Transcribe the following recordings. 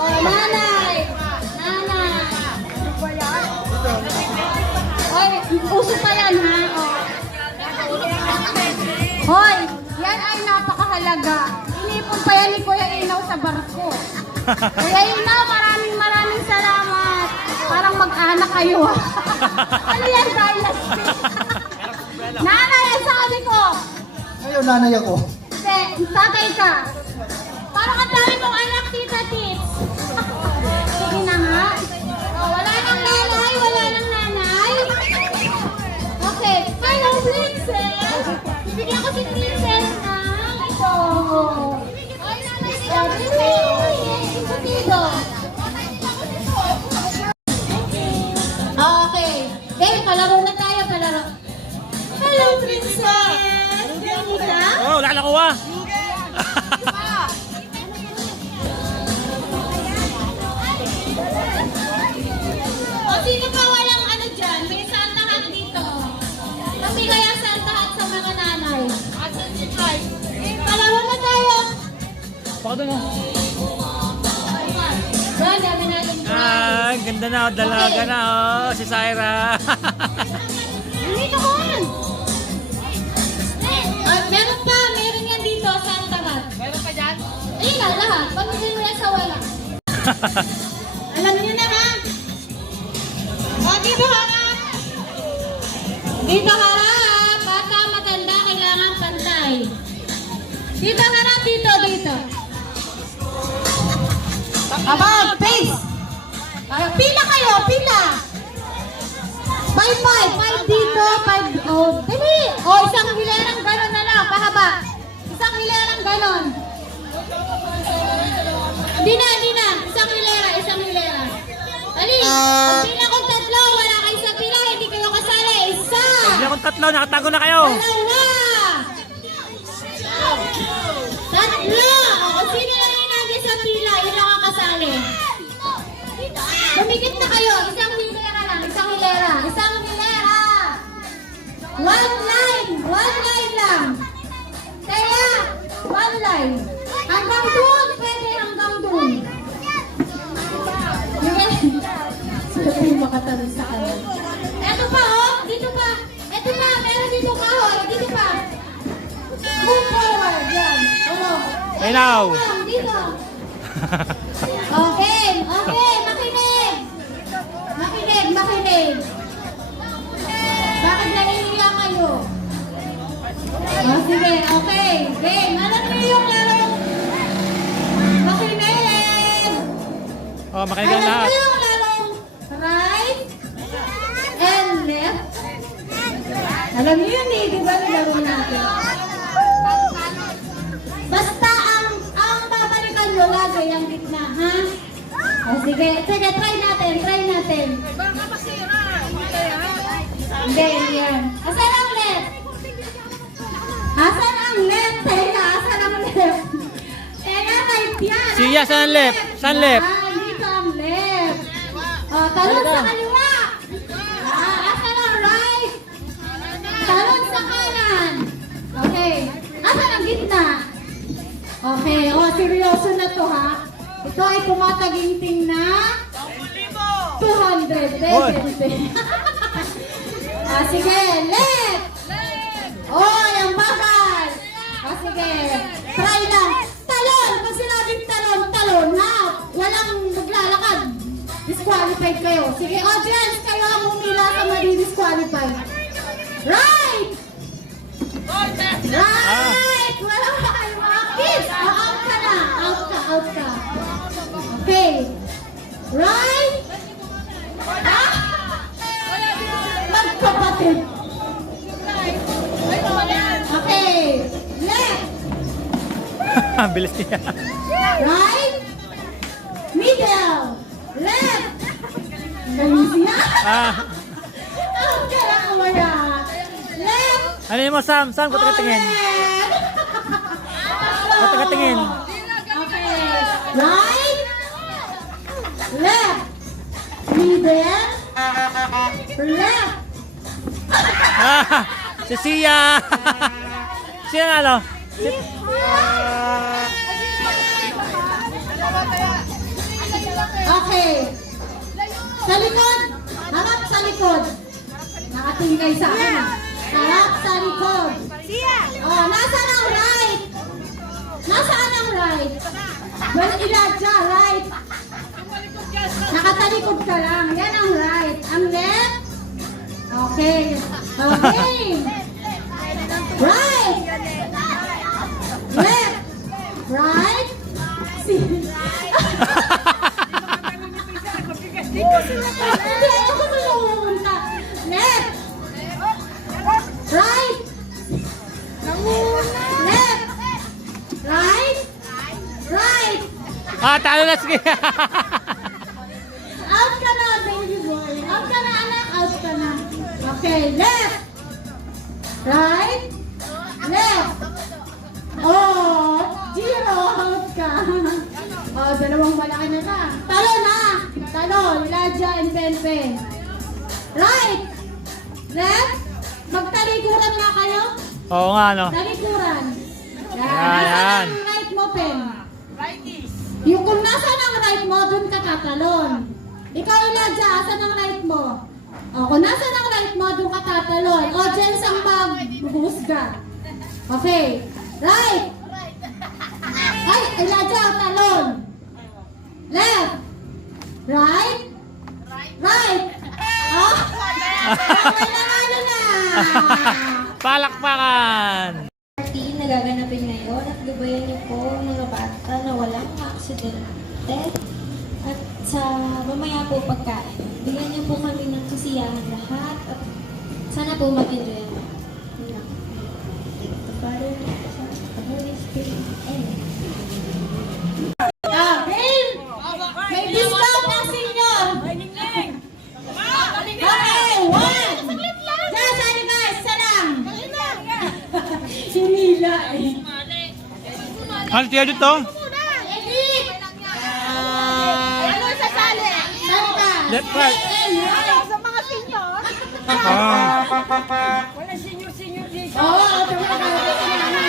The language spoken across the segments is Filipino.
Oh, nanay! Nanay! Hoy, uso pa yan, ha? Oh. Hoy, yan ay napakahalaga. Inipon pa yan ni Kuya Inaw sa barko. Kuya Inaw, maraming salamat. Parang mag-anak kayo. Ano yan, dynasty? Nanay, ang sabi ko. Ngayon, nanay ako. Tatay ka. Parang ang dami mong anak, Tita Tits. Sige na nga. Oh, wala nang nanay, wala nang nanay. Okay, final princess. Bibigyan ko si princess ng ito. Ay, nanay nila. Ito dito. Okay. Okay, palaro na tayo, palaro. Hello, princess. Ready ka? Oh, wala na ko ah. O, sino pa walang ano dyan? May Santa hat dito. Pamigay ang Santa hat sa mga nanay. Asan si Kai? Palaro na tayo. Baka doon oh. Yan, dami natin. Ah, ganda. Ganda na, dalaga na, oh, si Syra. Dito ko. Meron yan dito sa tapat. Meron pa dyan? Ayun na, lahat. Pag-ibig mo yan sa wala. Alam niyo na ha? O, dito harap. Dito harap. Bata, matanda, kailangan pantay. Dito harap, dito. Abang, face. Pila kayo, pila. 5 dito, 5. Oh, dali. Oh, isang hilerang ganon na lang, pahaba. Isang hilerang ganon. Hindi na. Isang hilera. Dali. Pag pila kong tatlo, wala kayo sa pila, hindi kayo kasali. Isa. Hindi akong tatlo, nakatago na kayo. Dalawa. Tatlo. O, sino lang yung nandiyan sa pila, yun lang ang kasali. Dumikit na kayo. Isang hilera lang. Isang hilera. One line lang. Kaya, one line. Hanggang doon. Pwede hanggang doon. Sabi makatanong sa kanila. Eto pa, oh. Dito pa. Eto pa. Meron dito kahoy. Dito pa. Move forward. Yan. Oh. Hey now. Dito. Okay. Makinig. Bakit naiiya kayo? Sige, okay. Game. Alam niyo yung larong makinig. Oh, makinig Alam lahat. niyo yung larong right and left. Alam niyo yun eh, di ba nilaro natin? Basta ang babalikan nyo lagi ang gitna, ha? O sige, try natin. Hindi, yan. Asan ang left? Asan ang left? Teka, type yan. Siya, saan ang left? Saan left? Dito ang left. O, talon sa kaliwa. Asan ang right? Talon sa kanan. Okay. Asan ang gitna? Okay, seryoso na to ha. Ito ay tumataginting na 200. Sige, left! Yung bakal! Sige, try lang. Talon! Pag sinabing talon, ha? Walang maglalakad. Disqualified kayo. Sige, audience, kayo ang umila sa madi-disqualified. Right! Right! Walang ba kayo mga kids? Out ka na. Out ka. Okay. Right? Magkapatid. Okay. Left. Bilis niya. Right. Middle. Left. Galing siya. Out ka na kumaya. Left. Ano yun mo, Sam? Sam, kung tingin. Tingin. Okay. Right. Left. Middle. Left. Si Sia. Siya nalo. Okay. Sa likod. Harap sa likod. Nakatingkay sa akin. Harap sa likod. Nasaan ang right? Nasaan ang right? Well, Elijah, right? Nakatalikod ka lang. Yan ang right. Ang left? Okay. Okay. Right. Left. Right. Hindi ako pumunta. Left. Right. Left. Right. Right. Talo na, sige. Out ka na, baby boy. Out ka na, anak. Out ka na. Okay, left. Right. Left. Zero. Out ka. Dalawang malaki na ka. Talo na. Talo. Elijah and Benpe. Right. Left. Magtalikuran na kayo. Oo nga, no? Talikuran. Yan. Nasaan ang right mo, Pen? Yung kung nasaan ang right mo, dun ka tatalon. Ikaw, Elijah, asan ang right mo? O, kung nasan ang right mo, doon ka tatalon. Audience ang maghuhusga. Okay. Right. Ay, Elijah, talon. Left. Right. Right. Oh. Okay na, ano na. Palakpakan! Party na gaganapin ngayon at gabayan niyo po ang mga bata na walang aksidente at sa mamaya po pagkain. Bigyan niyo po kami ng kasiyahan lahat at sana po mag-enjoy ako. Yun lang. The Father, the Son, the Holy Spirit. Amen. Bill, may discount ang senior. Okay, one. Diyan, sorry guys, salam. Sinila eh. Ano tiyo dito? Edit. Ano sasali? Salita. Left, right. Sa mga senior. Ah. Wala senior dito. Oo, tumatawag si Nana.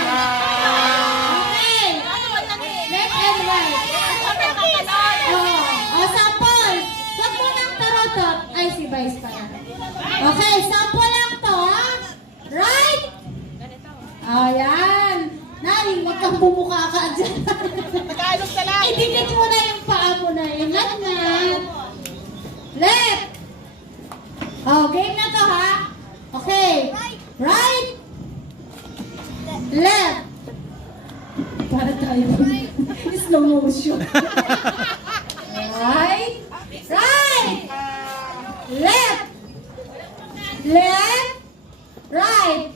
Okay. Left and right. Oh, sample. Wag mo nang tarotot. Ay, si Vice pala. Okay, sample lang to, ha? Right? Oh, yan. Nay, wag kang bumuka ka dyan. Nag-aalok ka lang. Idikit mo na yung paa mo na. Ingat na. Left. Oh, game na to, ha? Okay. Right. Left. Para tayo. Slow motion. Right. Right. Left. Left. Right.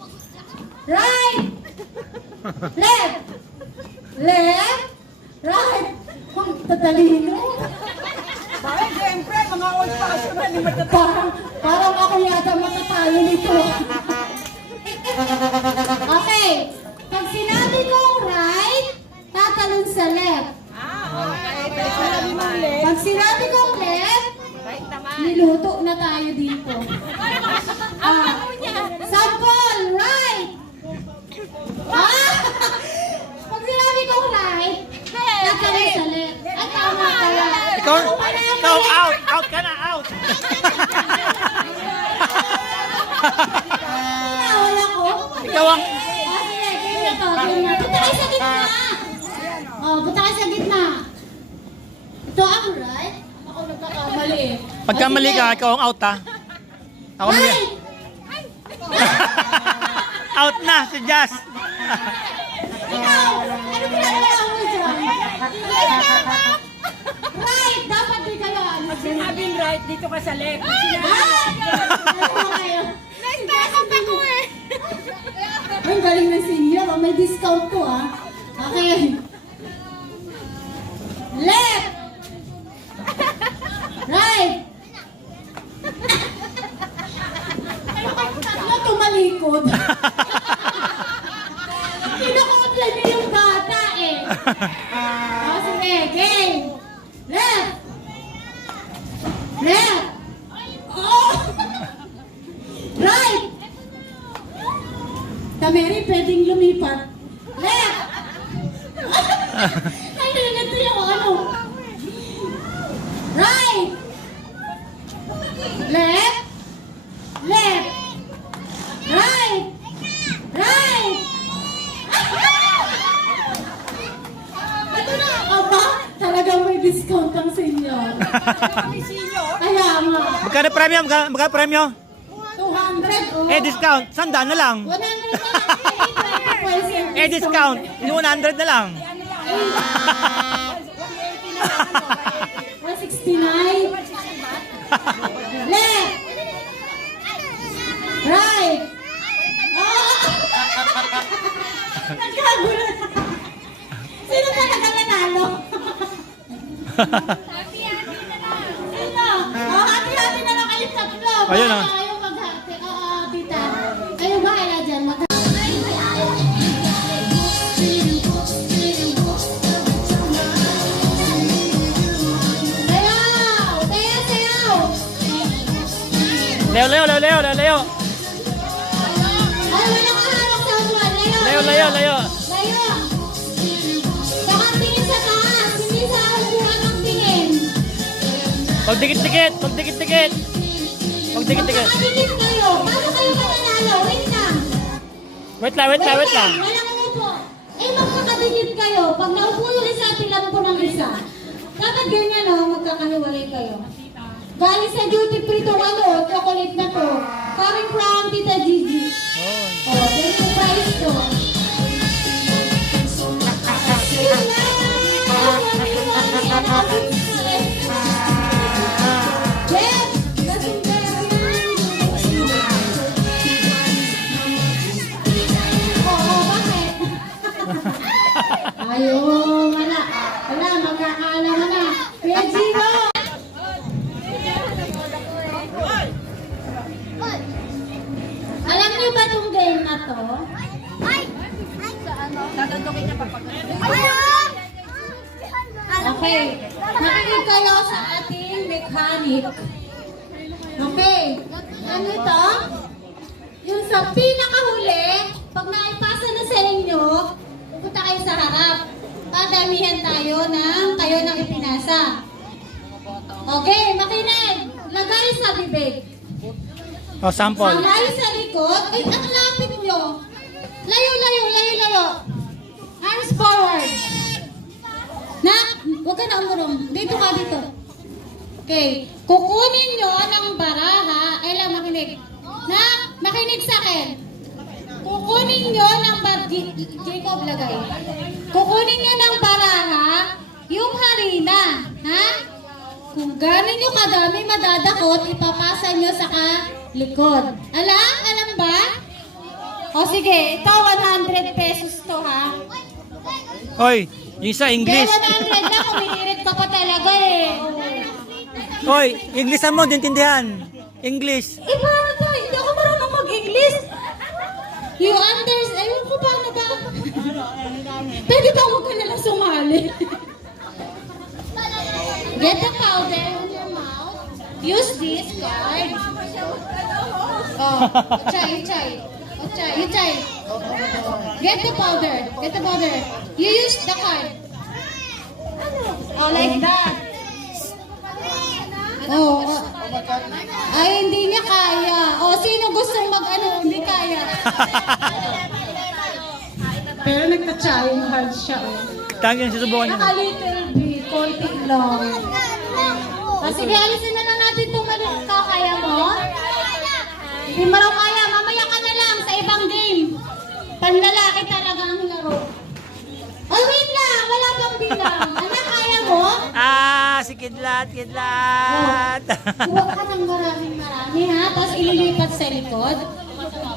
Right. Left. Left. Right. Ang tatalino. Bakit, siyempre, mga old fashion na, hindi matatapos. Parang ako yata matatalo nito. Okay. Pag sinabi kong right, tatalon sa left. Okay, sabi mo ulit. Pag sinabi kong left, niluto na tayo dito. Sample, right. Pag sinabi kong right, tatalon sa left. At tama pala. Ikaw out! Out ka na! Out! Pinawal ako. Ikaw ang... Sige, game na to. Game na. Punta kayo sa gitna. Oh, punta kayo sa gitna. Ito ang right. Ako nagkakamali eh. Pagka mali ka, ikaw ang out ha. Ako mali. Right. Out na si Jazz! Ikaw, ano ginagawa mo dyan? Right, dapat di kayo ano. Sinabing right, dito ka sa left. Ano kayo? Ang galing ng senior, oh, may discount to ah. Okay. Left. Right. Ano tumalikod? Pinaka-apply niyo yung bata eh. Oh, sige, game. Left. Left. Oh. Right. Tameri, pwedeng lumipat. Left. Ay, nalagay yung ano. Right. Left. Left. Right. Right. Ito na. Aba, talagang may discount ang senior. Kaya nga. Magkano premyo? Magkano premyo? 200 oh. Discount. 100 na lang. 100 na lang. Discount. 100 na lang. 169. Left. Right. Oh! Nagkagulat. Sino talaga nanalo? Sino? Oh, hati-hati na lang kayo tatlo. Ayun, Baka ah. kayo maghati. Oo, tita. Kayo ba kaya dyan? Sayaw! Sayaw, sayaw! Leo, Leo, Leo, Leo, Leo, Leo. Ay, walang kaharap sa uwan. Leo, Leo, Leo. Layo! Baka tingin sa taas, hindi sa upuan ang tingin. Pag dikit-dikit. Pag dikit-dikit. Pag dikit-dikit. Magkakadikit kayo. Paano kayo mananalo? Wait lang. Wait lang. Walang umupo. Eh, magkakadikit kayo. Pag naupo yung isa, tilang po ng isa. Dapat ganyan, no? Magkakahiwalay kayo. Galing sa duty free to chocolate na to. Coming from Tita Gigi. Oh. Oh, there's the price to. Yun lang. Jeff, kasing Oo, bakit? Ayun, wala. Wala, magkakaalaman na. Kuya Gino! Alam niyo ba itong game na to? Okay. Nakinig kayo sa ating mechanic. Okay. Ano ito? Yung sa pinakahuli, pag naipasa na sa inyo, pupunta kayo sa harap. Padamihan tayo ng kayo ng ipinasa. Okay, makinig. Lagay sa bibig. Oh, sample. Lagay sa likod. Ay, ang lapit nyo. Layo. Arms forward. Nak, huwag ka na umurong. Dito ka, dito. Okay. Kukunin nyo ng baraha. Ay lang, makinig. Nak, makinig sa akin. Kukunin nyo ng Jacob, lagay. Kukunin nyo ng baraha yung harina. Ha? Kung gano'n nyo kadami madadakot, ipapasa nyo sa likod. Alam ba? O sige, ito 100 pesos to, ha? Oy, yung isa English. Kaya 100 na, kumihirit ka pa talaga eh. Oy, Englishan mo, dintindihan. English. Eh, paano to? Hindi ako marunong mag-English. You understand? Ayun ko paano ba? Pwede ba huwag ka nalang sumali? Get the powder on your mouth. Use this card. Oh, you try. Get the powder. You use the card. Oh, like that. Oh, ay, hindi niya kaya. O, sino gustong hindi kaya? Pero nagta-trying hard siya, oh. Tangin, susubukan niya. Naka-little bit, konti lang. Sige, alisin na lang natin itong maliit ka. Kaya mo? Hindi mo raw kaya. Mamaya ka na lang sa ibang game. Panlalaki talaga ang laro. Oh, wait lang. Wala pang bilang. Anak, kaya mo? Si Kidlat. Huwag ka ng marami, ha? Tapos ililipat sa likod.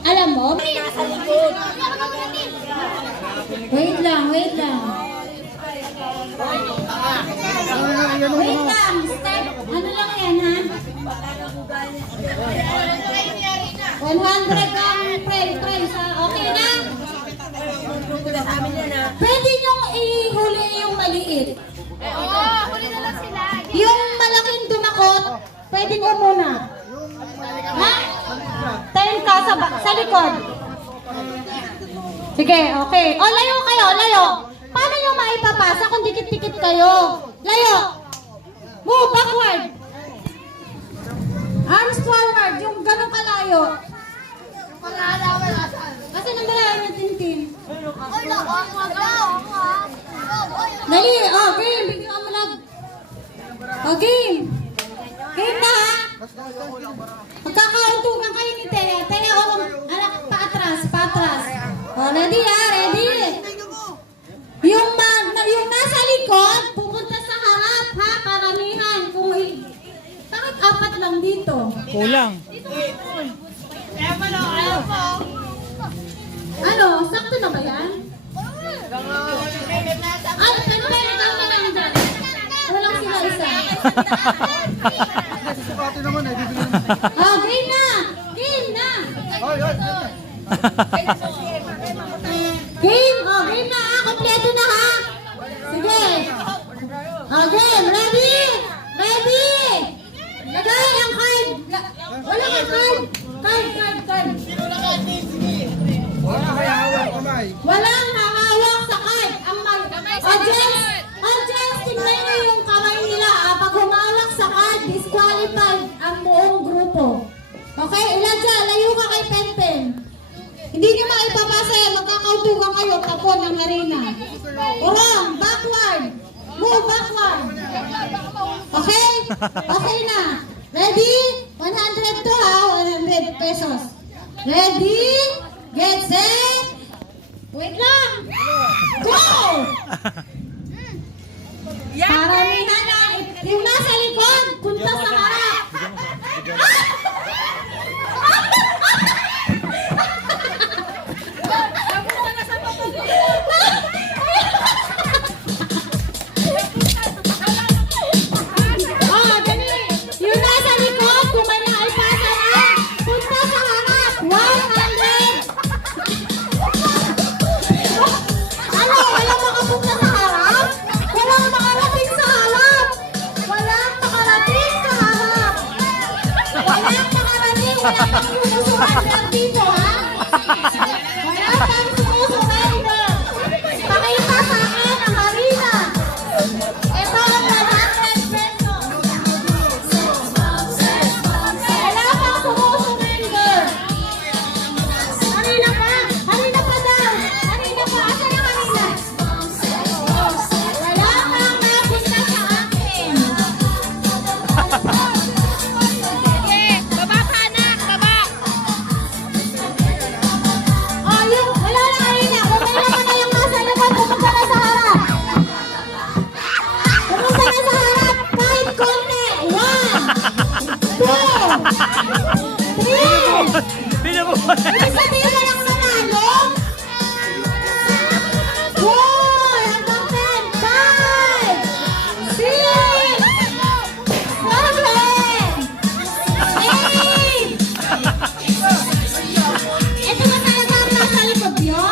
Alam mo? Wait lang. Wait lang. Start. Ano lang yan, ha? 100 ang price, ha? Okay na? Pwede niyong ihuli yung maliit. Yung malaking dumakot, pwede mo muna. Ha? Tayo ka sa likod. Sige, okay. O, layo kayo, layo. Paano nyo maipapasa kung dikit-dikit kayo? Layo. Move backward. Arms forward, yung ganun kalayo. Kasi nang malayo ng tintin. Dali, game. Bigyan mo lang. Game. Game na, ha? Magkakauntungan kayo ni Tea. Tea, anak, paatras. Ready, ha? Ready? Yung nasa likod, pupunta sa harap, ha? Karamihan. Bakit apat lang dito? Kulang. Ano? Sakto na ba yan? Ay, pen, ikaw na lang dyan. Walang sila isa. Sukati naman eh, bibigyan. Game na! Game na! Game na, ha? Kompleto na, ha? Sige. Game, ready? Lagay ang card. Wala kang card. Card. Walang hawak sa card. Audience, tingnan nyo yung kamay nila. Pag humawak sa card, this Okay, ilan dyan? Layo ka kay Pen. Hindi nyo maipapasa yan. Magkakautugan kayo. Tapon ng arena. Urong, backward. Move backward. Okay? Okay na. Ready? 100 to ha. 100 pesos. Ready? Get set. Wait lang. Go! Paramihan na. Yung nasa likod, punta sa harap. Oh, dali. Yung nasa likod, kung may naipasa na, punta sa harap. 100. Ano? Walang makapunta sa harap? Walang makarating sa harap? Walang makarating sa harap? Walang makarating? Walang sumusurrender dito, ha? Walang pang sumusurrender. Pakita sa akin ang harina. Ito ang 100 pesos. Wala pang sumusurrender. Harina pa! Harina pa daw! Harina pa! Asan ang harina? Wala kang napunta sa akin. Baba ka anak, baba! Oh, yung wala na harina. Kung may naman na yung nasa likod, pumunta na sa harap. Pumunta na sa harap. Kahit konti. 1, 2, 3. Hindi mo. Ibig sabihin ka lang nanalo? Four! Hanggang 10! 5! 6! 7! 8! Ito ba talaga ang nasa likod nyo?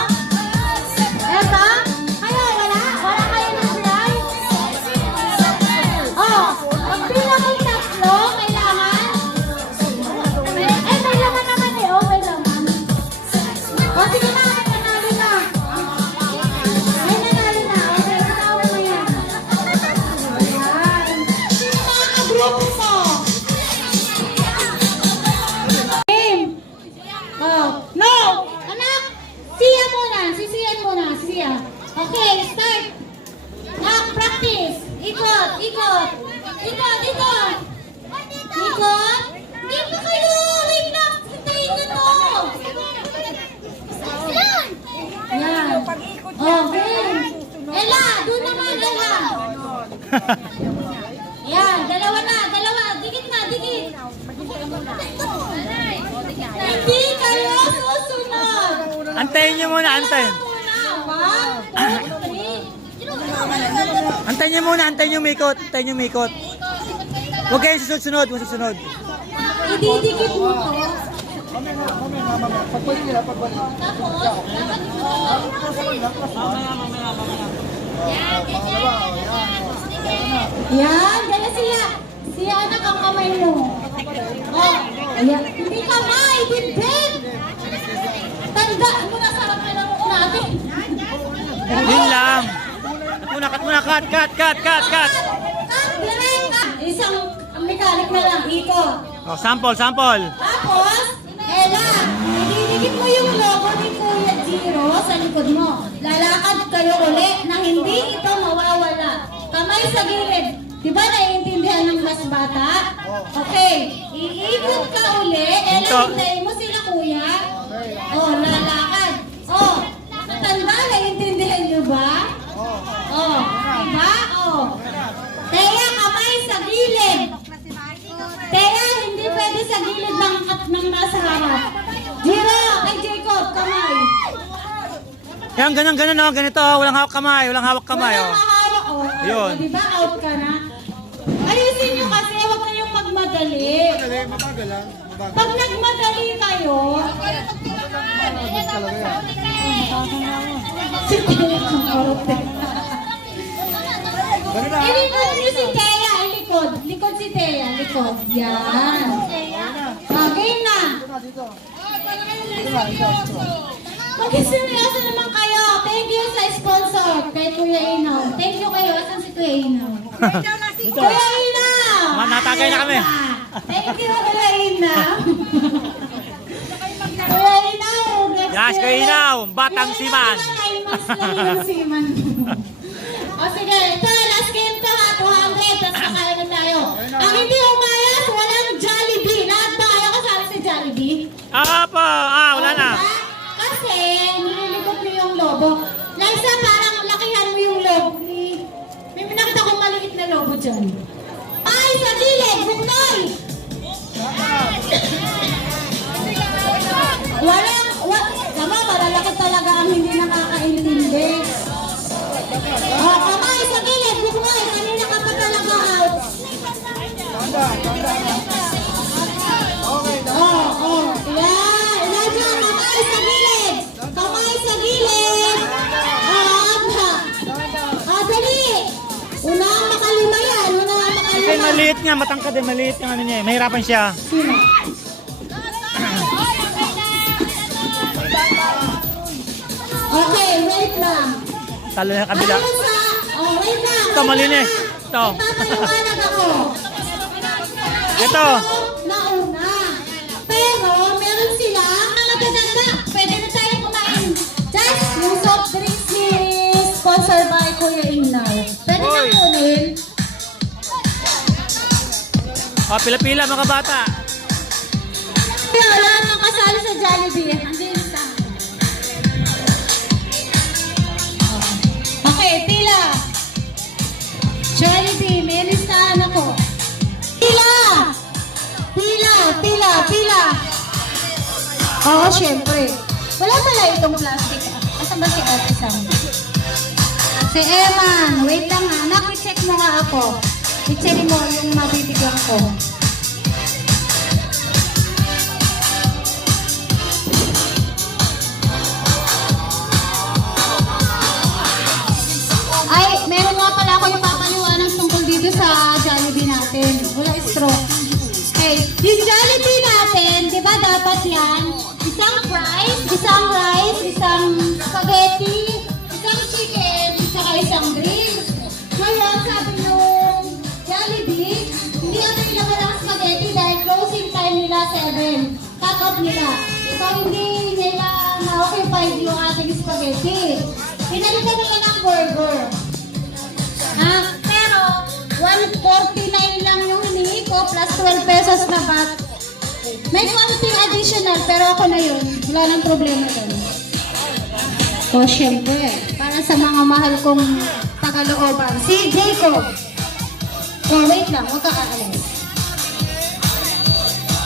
Ito? Kayo, wala? Wala kayo ng fly? Oh, pag bilang yung tatlo, kailangan? May laman naman eh. Oh, may laman. O, sige na, may nanalo na. May nanalo na. Okay, tawag mo yan. Ayan. Sino mga kagrupo mo? Game. Oh, no! Anak! Siya muna. Sisiyan muna. Siya. Okay, start. Nak, practice. Ikot, ikot. Ikot, ikot. Ikot. Hindi pa kayo. Wait lang. Hintayin nyo to. Yan. Okay. Ella, doon naman, Ella. Yan, dalawa na, dalawa. Dikit na, dikit. Hindi kayo susunod. Antayin niyo muna, antayin. One, two, three. Antayin niyo muna, antayin niyo mikot. Antayin niyo mikot. Huwag kayong susunod, huwag susunod. Ididikit mo to. Pagbalik nila, pagbalik. Tapos, dapat mo. Yan, dala siya. Siya anak ang kamay mo. Oh, ayan. Hindi kamay, dibdib. Tandaan mo na sa harap na lang natin. Yun lang. Cut muna, cut. Cut, direct cut. Isang mechanic na lang, ikot. Oh, sample. Tapos, Ella, ididikit mo yung logo ni Kuya Jiro sa likod mo. Lalakad kayo uli na hindi ito mawawala. Kamay sa gilid. Diba naiintindihan ng mas bata? Okay, iikot ka uli. Ella, hintayin mo sila kuya. Oh, lalakad. Oh, tanda, naiintindihan nyo ba? Oh, diba? Oh. Teya, kamay sa gilid. Teya, hindi pwede sa gilid ng nasa harap. Jiro, kay Jacob, kamay. Yan, ganun, oh. Ganito, oh. Walang hawak kamay, oh. Walang mahawak, oh. Yun. O, diba out ka na? Ayusin nyo kasi, huwag kayong magmadali. Mabagal lang. Pag nagmadali kayo, si Teya ang karote. Ilikod nyo si Teya, ilikod. Likod si Teya, likod. Yan. Okay na. Mag-seryoso naman kayo. Thank you sa sponsor kay Kuya Inaw. Thank you kayo. Asan si Kuya Inaw? Kuya Inaw! Natagay na kami. Thank you, Kuya Inaw. Kuya Inaw. Yes, Kuya Inaw, Batang Siman. Ay, mas lang yung siman. O sige, ito, last game to ha, 200, tapos kakain na tayo. Ang hindi umayas, walang Jollibee. Lahat ba kayo kasali sa Jollibee? Apa, wala na. Kasi, nililikot mo yung lobo. Liza, parang lakihan mo yung lobo. May nakita kong maliit na lobo dyan. Ay, sa gilid, buknoy! Tama, malalaki talaga ang hindi nakakaintindi. Kamay, sa gilid, buknoy, kanina ka pa talaga out. Yan, Elijah, kamay sa gilid. Kamay sa gilid. Dali. Unang makalima yan, unang makalima. Kasi maliit nga, matangkad eh, maliit yung ano niya eh. Mahirapan siya. Sino? Okay, wait lang. Talo na kabila. Ano sa... Oh, wait lang. Ito, malinis. Ito. Papaliwanag ako. Ito. Nauna. Pero, meron silang magaganda. Pwede na tayo kumain. Just, yung soft drinks ni sponsored by Kuya Inaw. Pwede na Hoy. kunin. Pila-pila mga bata. Kaya wala nang kasali sa Jollibee. Andiyan sa... Okay, pila. Jollibee, may listahan ako. Pila! Pila! Oo, syempre. Wala pala itong plastic. Asan ba si Ate Sam? Si Eman, wait lang ha. Anak, i-check mo nga ako. I-check mo yung mabibigyan ko. Ay, meron nga pala ako yung papaliwanag tungkol dito sa Jollibee natin. Wala straw. Okay, yung Jollibee natin, di ba dapat yan? Isang rice, isang spaghetti, isang chicken, saka isang drinks. Ngayon, sabi nung Jollibee, hindi available ang spaghetti dahil closing time nila 7. Cut off nila. So, hindi nila na-occupied yung ating spaghetti. Pinalitan nila ng burger. Pero, 149 lang yung hinihingi ko plus 12 pesos na VAT. May konting additional, pero ako na yun. Wala nang problema doon. So, syempre, para sa mga mahal kong tagalooban, si Jacob. Oh, wait lang, huwag ka aalis.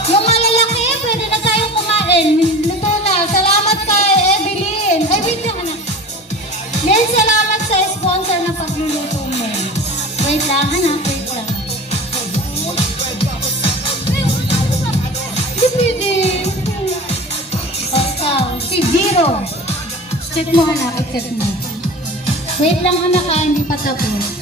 Yung malalaki, pwede na tayong kumain. Luto na. Salamat kay Evelyn. Ay, wait lang, anak. Then, salamat sa sponsor na pagluluto mo. Wait lang, anak. Wait lang. Hindi pwede. Si Jiro. Check mo, anak. I-check mo. Wait lang, anak, hindi pa tapos.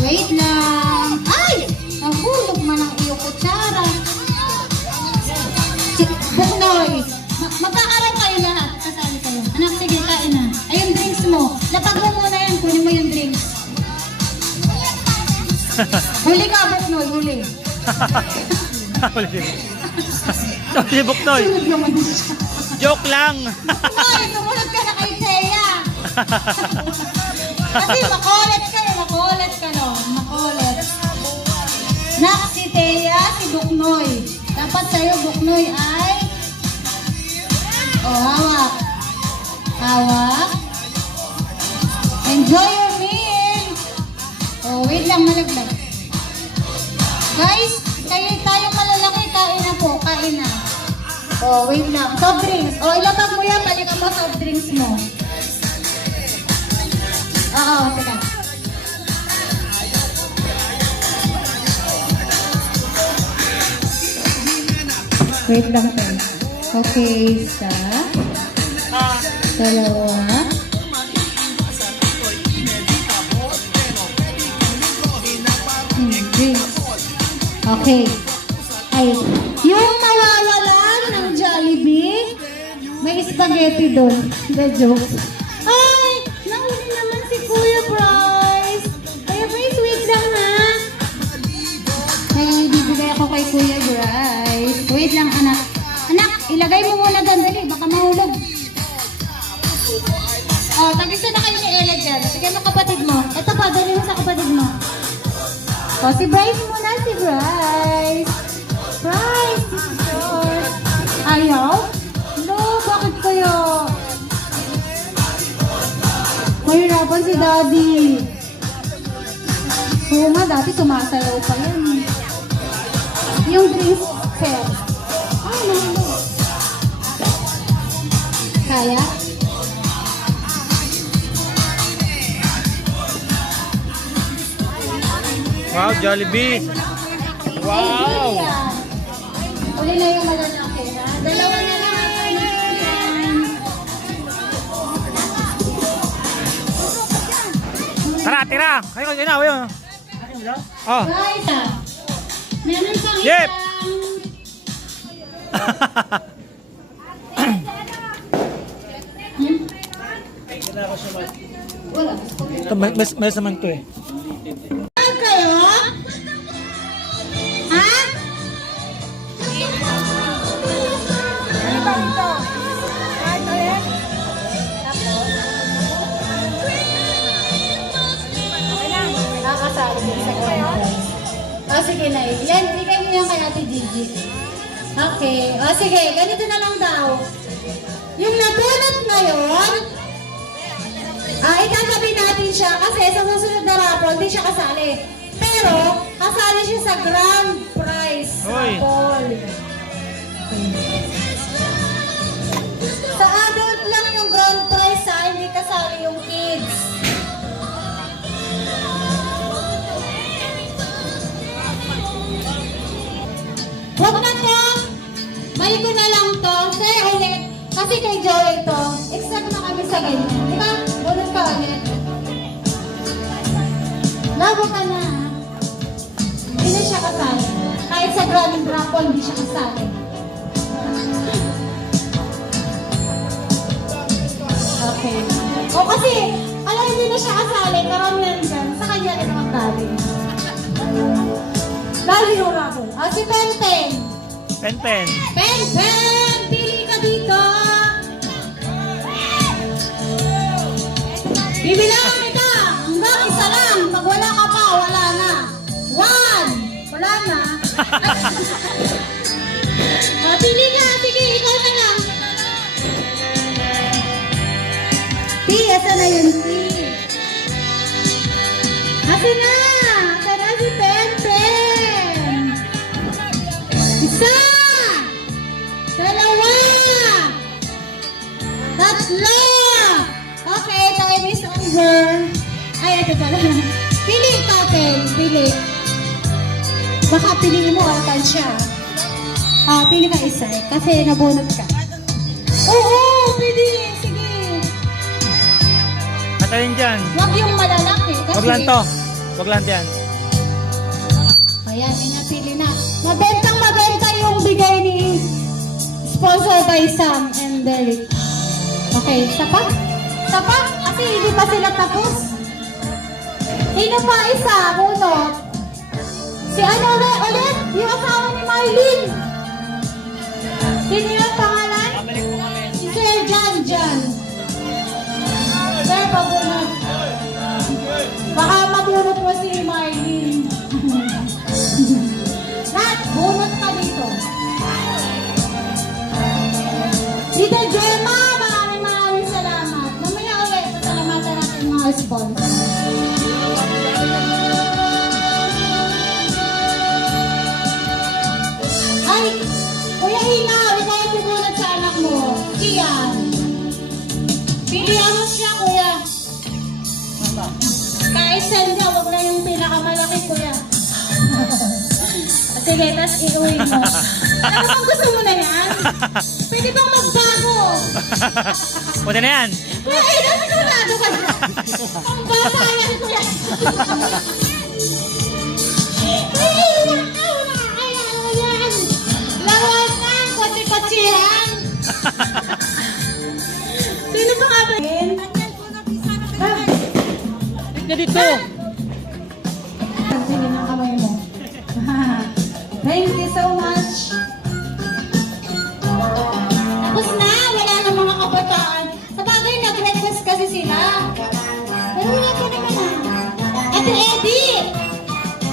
Wait lang. Ay! Nahulog man ang iyong kutsara. Buknoy. Magkakaroon kayo lahat. Kasali kayo. Anak, sige, kain na. Ay, yung drinks mo. Lapag mo muna yan. Kunin mo yung drinks. Huli ka, Buknoy. Huli. Si Buknoy. Sunod naman siya. Joke lang. Buknoy, sumunod ka na kay Thea. Kasi makulit ka na. Makulit ka no. Makulit. Nak, si Thea, si Buknoy. Dapat sa'yo, Buknoy, ay... Oh, hawak. Hawak. Enjoy your meal. Oh, wait lang, malaglag. Guys, kayo tayong malalaki, kain na po, kain na. Oh, wait lang. Soft drinks. Oh, ilapag mo yan, balikan mo soft drinks mo. Oo, teka. Wait lang po. Okay, isa. Dalawa. Drinks. Okay. Ay, yung mawawalan ng Jollibee, may spaghetti doon. The joke. Ay, nahuli naman si Kuya Bryce. Kuya Bryce, wait lang si Bryce muna, si Bryce. Bryce, this is yours. Ayaw? No, bakit kaya? Mahirapan si Daddy. Oo nga, dati sumasayaw pa yan. Yung drinks set. Ay, no. Kaya? Wow, Jollibee. Wow. Uli na yung malalaki, ha? Dalawa na lang ang kanilang. Tara, tira. Kayo, ayun. Oh. Guys, meron pang Yep. Wala. Ito, may naman to eh. Saan kayo? Ha? Nakakasali din sa conference. O sige na, yan, bigay mo yan kay Ate Gigi. Okay, o sige, ganito na lang daw. Yung nabunot ngayon, itatabi natin siya kasi sa susunod na raffle, di siya kasali. Pero, kasali siya sa grand prize Hoy. raffle. Sa adult lang yung grand prize, hindi kasali yung kids. Huwag na to. Balik ko na lang to. Sir, ulit. Kasi kay Joey to, exact na kami sa ganyan. Di ba? Ulit ka ulit. Labo ka na, ha? Hindi na siya kasali. Kahit sa grand raffle, hindi siya kasali. Okay. O kasi, alam hindi na siya kasali, karamihan dyan, sa kanya rin naman dali. Dali yung raffle. Si Penten. Pen. Penten! Pili ka dito! Bibilangan kita! Hanggang isa lang. Pag wala ka pa, wala na. 1! Wala na. Pili ka! Sige, ikaw na lang. P, asa na yun, P? Asin na! Asan na si Penten? Isa! Dalawa! Tatlo! Okay, time is over. Ay, ito pala. Pili, Tatel. Pili. Baka piliin mo, Altansya. Pili ka isa eh, kasi nabunot ka. Oo, pili. Sige. Patayin dyan. Huwag yung malalaki. Kasi... Wag lang to. Wag lang yan. Ayan, may napili na. Mabentang mabenta yung bigay ni sponsor by Sam and Derek. Okay, sapat? Sapat? Kasi hindi pa sila tapos. Sino pa isa? Bunot. Si ano ulit? Yung asawa ni Marlene. Sino yung pangalan? Si Sir Jan. Sir, pabunot. Baka mabunot mo si Marlene. Nat, bunot ka dito. Dito, Gemma, maraming salamat. Mamaya ulit, salamatan natin mga sponsors. Ay, Kuya Hinaw, ikaw yung bubunot sa anak mo. Kian. Pilihan mo siya, Kuya. Kahit saan ka, huwag na yung pinakamalaki, Kuya. Sige, tas iuwi mo. Ano bang gusto mo na yan? Pwede bang magbago? Pwede na yan. Kuya, nasigurado ka na. Ang bata yan, Kuya. Ay, ano yan? Lawan ng kotsi-kotsihan. Sino pa nga ba? Hindi dito. Sige ng kamay mo. Thank you so much. Tapos na, wala na mga kabataan. Sa bagay, nag-request kasi sila. Pero wala pa naman ah. Ate Eddie!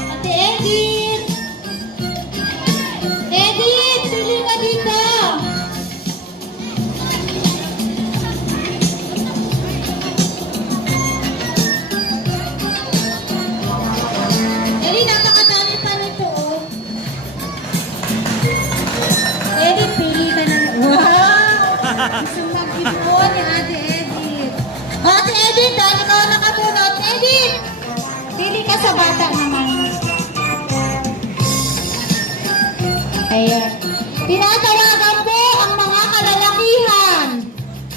Ate Gusto mag-gift po ni Ate Edith. Ate Edith, dahil ikaw nakabunot. Edith! Pili ka sa bata naman. Ayan. Tinatawagan po ang mga kalalakihan.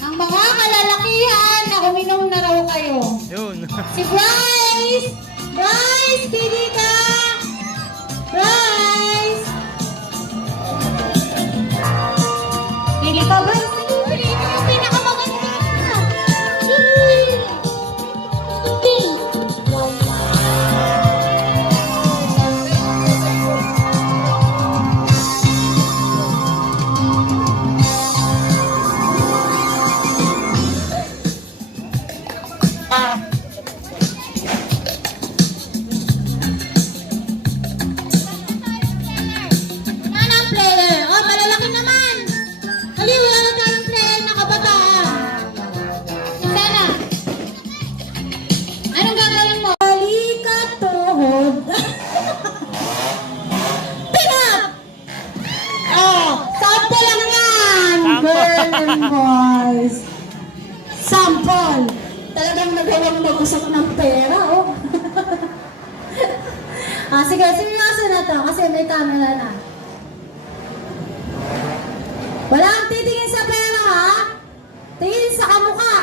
Ang mga kalalakihan na uminom na raw kayo. Yun. Si Bryce! Bryce, pili ka! Bryce! Pili ka, Bryce. Pili ka yung pinakamaganda. Pili. Wala ng player. Oh, malalaki naman. Hali, wala na tayong player na kabataan. Sana. Anong gagawin mo? Balikat tuhod. Pinap! Oh, sample lang yan. Girl and boys. Sample. Talagang nagawang mag-usap ng pera, oh. Sige, seryoso na to kasi may camera na. Walang titingin sa pera, ha? Tingin sa kamukha.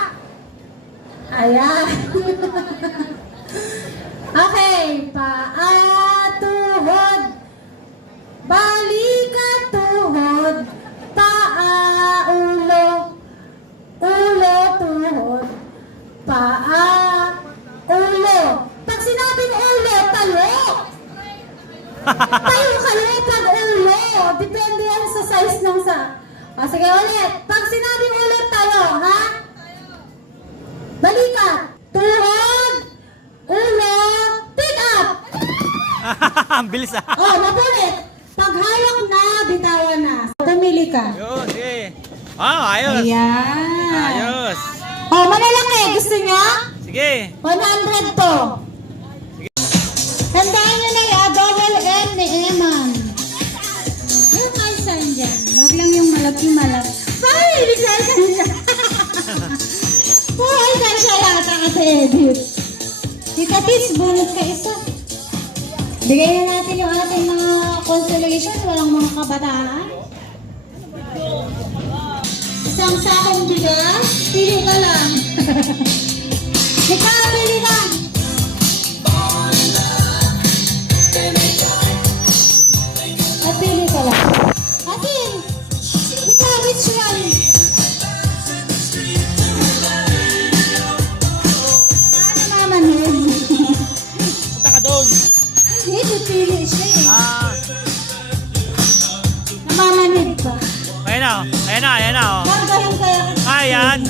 Ayan. Okay, tuhod. Balikat, tuhod. Paa, ulo. Ulo, tuhod. Paa, ulo. Pag sinabing ulo, talo. Tayo kayo pag ulo. Depende yan sa size ng sa... sige ulit. Pag sinabing ulo, talo, ha? Balikat. Tuhod. Ulo. Pick up. Ang bilis ah. Mabulit. Pag hawak na, bitawan na. Pumili ka. Yun, sige. Ayos. Ayan. Ayos. Malalaki. Gusto niya? Sige. 100 to. Tandaan nyo na yung double M ni Eman. Yung kalsan dyan. Huwag lang yung malaki-malaki. Ay, kalsan siya. Kalsan siya yata kasi Edith. Tita Tits, bunot ka isa. Bigay na natin yung ating mga consolation. Walang mga kabataan. Isang sakong bigas. Pili ka lang. Ikaw, pili ka. Pili ka lang. Atin, ikaw, which one? Ano naman yun? Punta ka doon. Hindi, pipili siya eh. Namamanid pa. Ayan na. Ayan na. Ayan na. Gagahin kaya. Ayan.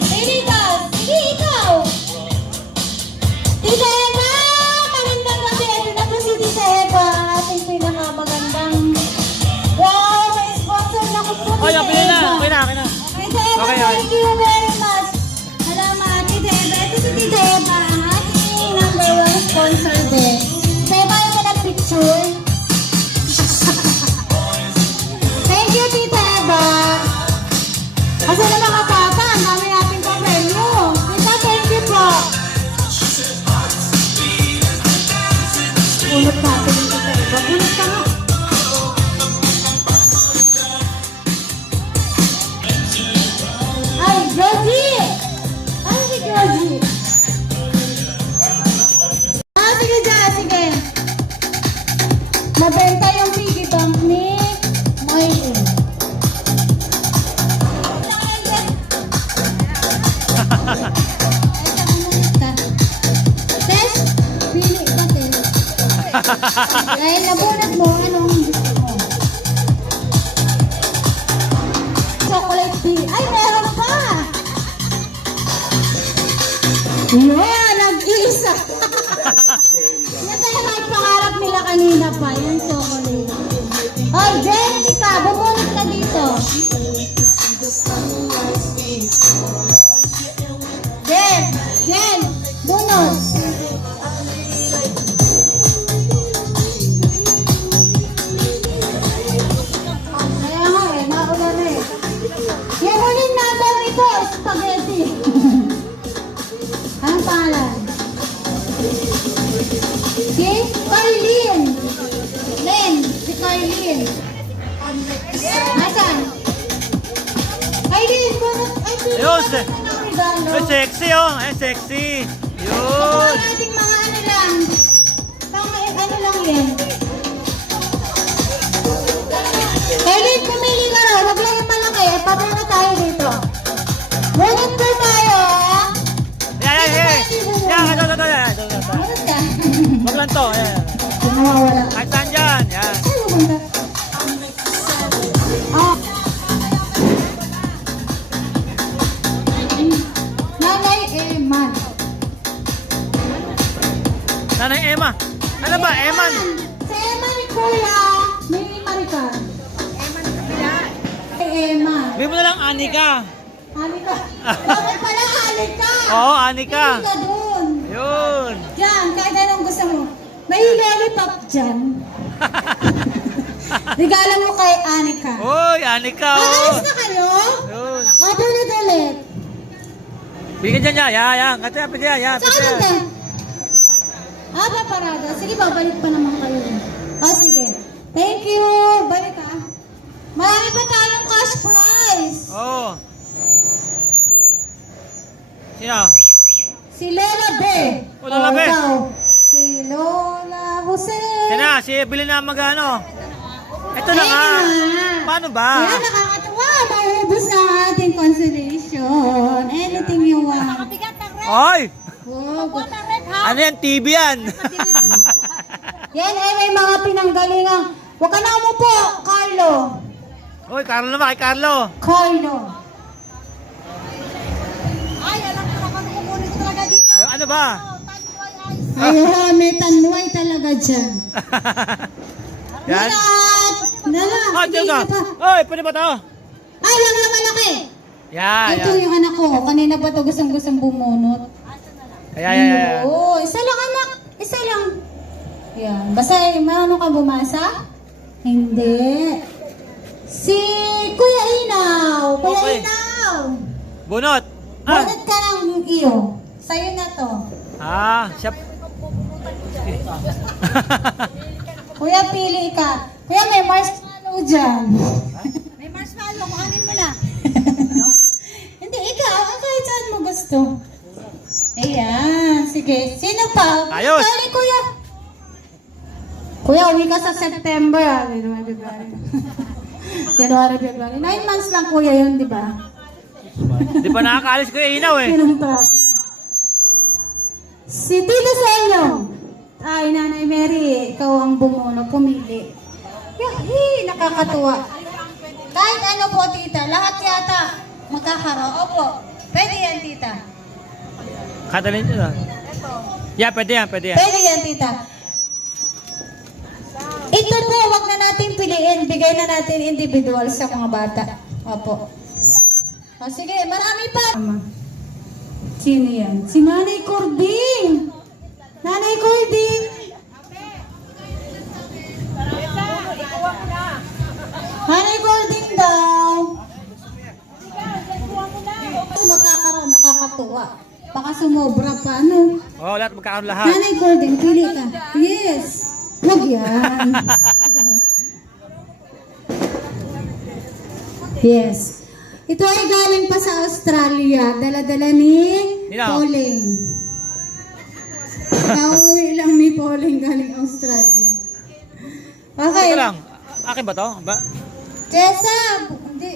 Pili ka. Sige, ikaw. Tita Eva! Magandang gabi. Ito na po si Tita Eva. Ang ating pinakamagandang... Wow! May sponsor na ko po Tita Eva. Okay na. Okay na. Okay na. Tita Eva, Okay, thank you very much. Salamat, Tita Eva. Ito si Tita Eva, ang ating number one sponsor din. Tita Eva, yung nag-picture. Thank you, Tita Eva. Kasi na mga bata, ang dami natin pang premyo. Tita, thank you po. Ulot natin yung Tita Eva. Ulot ka nga. Ay, Joji! Ano si Joji? Sige dyan, sige. Nabenta yung piggy bank ni Moyne. Tess, pili ka, Tess. Dahil nabunot mo, anong gusto mo? Chocolate pili. Ay, meron pa! Yun, nag-isa. Yan tayo ang pangarap nila kanina pa, yung chocolate. Hoy, Jenica, bumunot ka dito. Jen, bunot. Nasaan? Kailin, ay, Ayun, ng regalo. Ay, sexy oh. Ay, sexy. Ito Yun. ang ating mga ano lang. Ano lang yan. Kailin, pumili ka raw. Wag lang yung malaki. Papunta tayo dito. Bunot po tayo. Yan. Yan, ito. Bunot ka. Wag lang to. Yan. Nawawala. Kahit saan dyan. Yan. Ay, pupunta. Ah. Nanay Eman. Nanay Emma. Ano ba, Eman? Si Eman, kuya. May Maricar. Eman kabila. Eman. Bigyan mo na lang Anika. Anika. Bakit pala Anika? Oo, Anika. Hindi ka dun. Yun. Diyan, kahit anong gusto mo. May lollipop dyan. Regalo mo kay Anika. Uy, Anika oh. Aalis na kayo? Yun. Ulit ulit. Bigyan dyan yan. Yan. Kasi yan. Yan. Saan Yan. ba? Parada. Sige, babalik pa naman kayo. Sige. Thank you. Balik ka. Marami pa tayong cash prize. Oo. Sino? Si Lola B. Oh, Lola B. Ikaw. Si Lola Jose. Sino? Si Billy na magano. Ito na nga. Paano ba? Kaya nakakatuwa. Maubos na ang ating consolation. Anything you want. Oy! Oh, good. Ano yan? TV yan. Yan ay may mga pinanggalingang. Huwag ka na umupo, Carlo. Oy, Carlo naman. Kay Carlo. Carlo. Ano ba? Ayun, may tanway talaga dyan. Yan. Bulat! Nala, Oh, hindi ka. pa. Oy, pwede ba to? Ay, lang na malaki. Yan. Ito yung anak ko. Kanina ba ito gustong bumunot? Ayan. Oo, isa lang anak. Isa lang. Yan. Basta, ano ka bumasa? Hindi. Si Kuya Inaw. Kuya Okay. Inaw. Bunot. Bunot ka ng iyo. Sa'yo na to. Siya. Kuya, pili ka. Kuya, may marshmallow dyan. May marshmallow. Kuhanin mo na. Hindi, ikaw. Kahit saan mo gusto. Ayan. Sige. Sino pa? Ayos. Kali, kuya. Kuya, uwi ka sa September. January, February. 9 months lang, kuya, yun, di ba? Di pa nakakaalis ko yung inaw eh. Pinuntrato. Si Tito Senyo. Ay, Nanay Mary, ikaw ang bumuno, pumili. Yahi, nakakatuwa. Kahit ano po, tita, lahat yata magkakaroon. Opo, pwede yan, tita. Katalin nyo na. Yeah, pwede yan. Pwede yan, tita. Ito po, wag na natin piliin. Bigay na natin individual sa mga bata. Opo. O sige, marami pa. Sino yan? Si Nanay Cording. Nanay Cording. Nanay Cording daw. Magkakaroon, nakakatuwa. Baka sumobra pa, ano? Oh, lahat magkakaroon lahat. Nanay Cording, pili ka. Yes. Wag yan. Yes. Ito ay galing pa sa Australia. Dala-dala ni Nino? Pauling. Nauwi lang ni Pauling galing Australia. Okay. Teka lang. Akin ba to? Ba? Jessa! Hindi.